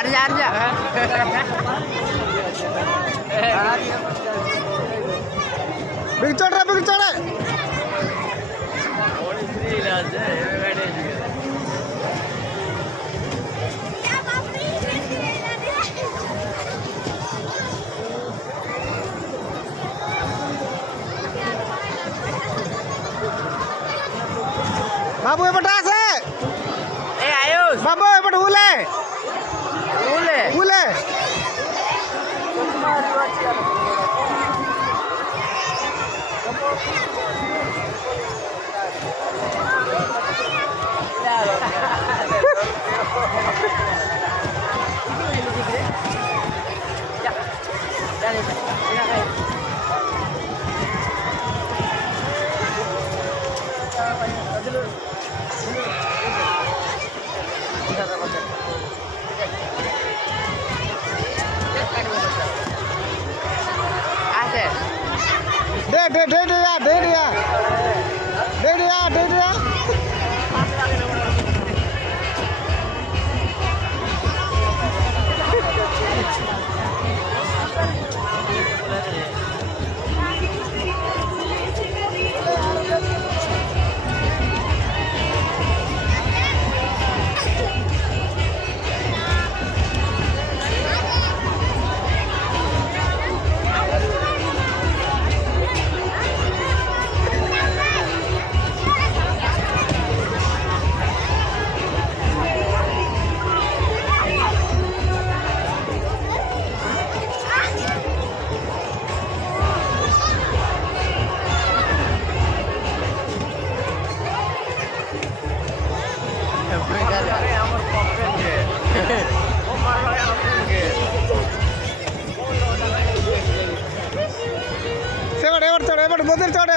Arja, Arja. Bicara, bicara. बाबू ये बटा से ए आयुष बाबू ये बट हुले बोले हुले दे दिया दे दिया दे दिया दे दिया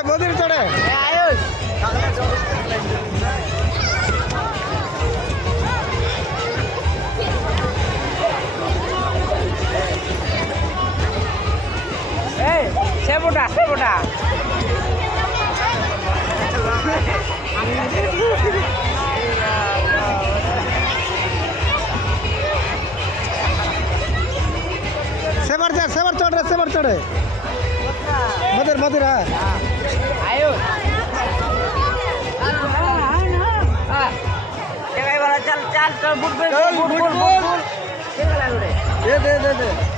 बदल चढ़े आयुष सेबोटा सेबोटा सेबर चढ़े मदर मदर आयुष चल चल चल बुट बुट बुट बुट दे